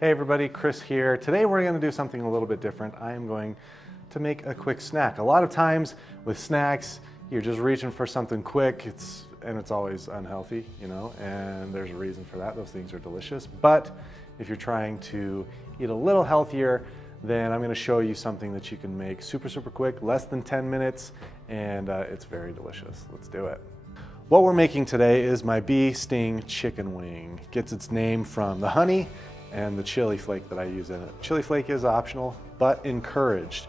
Hey everybody, Chris here. Today we're going to do something a little bit different. I am going to make a quick snack. A lot of times with snacks, you're just reaching for something quick. It's always unhealthy, you know, and there's a reason for that. Those things are delicious. But if you're trying to eat a little healthier, then I'm going to show you something that you can make super quick, less than 10 minutes, and it's very delicious. Let's do it. What we're making today is my Bee Sting chicken wing. It gets its name from the honey and the chili flake that I use in it. Chili flake is optional, but encouraged.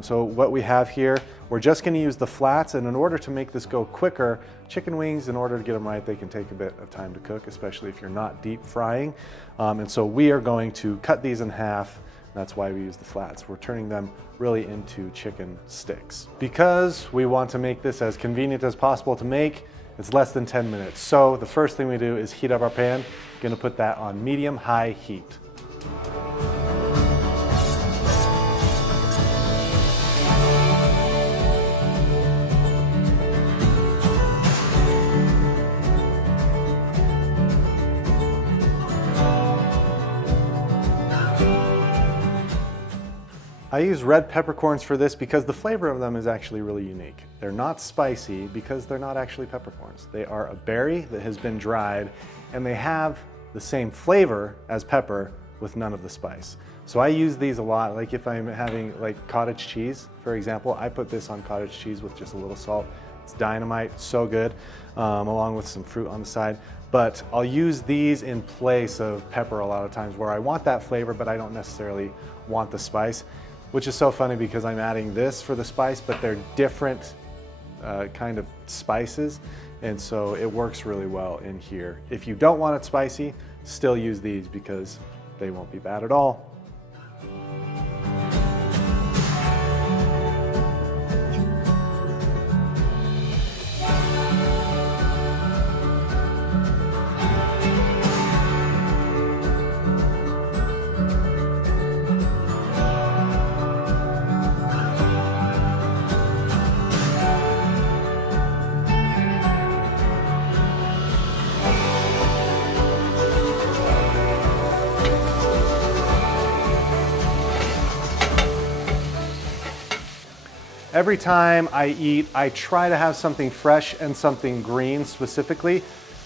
So what we have here, we're just gonna use the flats, and in order to make this go quicker, chicken wings, in order to get them right, they can take a bit of time to cook, especially if you're not deep frying. And so we are going to cut these in half. That's why we use the flats. We're turning them really into chicken sticks. Because we want to make this as convenient as possible to make, it's less than 10 minutes. So the first thing we do is heat up our pan. Gonna put that on medium-high heat. I use red peppercorns for this because the flavor of them is actually really unique. They're not spicy because they're not actually peppercorns. They are a berry that has been dried, and they have the same flavor as pepper with none of the spice. So I use these a lot, like if I'm having like cottage cheese, for example, I put this on cottage cheese with just a little salt. It's dynamite, so good, along with some fruit on the side. But I'll use these in place of pepper a lot of times where I want that flavor, but I don't necessarily want the spice. Which is so funny because I'm adding this for the spice, but they're different kind of spices, and so it works really well in here. If you don't want it spicy, still use these because they won't be bad at all. Every time I eat, I try to have something fresh and something green specifically,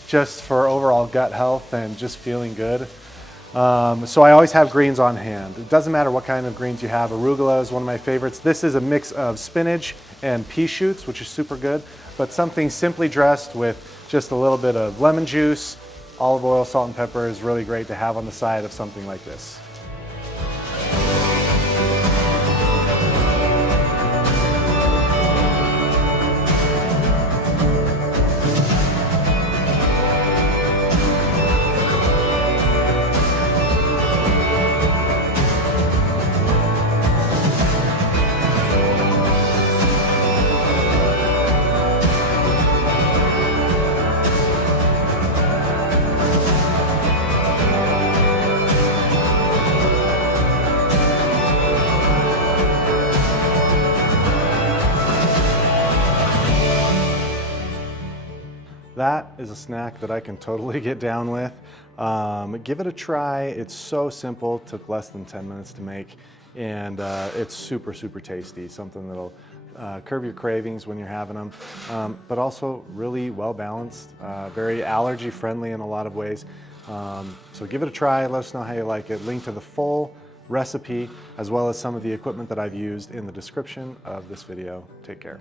just for overall gut health and just feeling good. So I always have greens on hand. It doesn't matter what kind of greens you have. Arugula is one of my favorites. This is a mix of spinach and pea shoots, which is super good, but something simply dressed with just a little bit of lemon juice, olive oil, salt and pepper is really great to have on the side of something like this. That is a snack that I can totally get down with. Give it a try. It's so simple, took less than 10 minutes to make, and it's super tasty. Something that'll curb your cravings when you're having them, but also really well balanced, very allergy friendly in a lot of ways. So give it a try, let us know how you like it. Link to the full recipe as well as some of the equipment that I've used in the description of this video. Take care.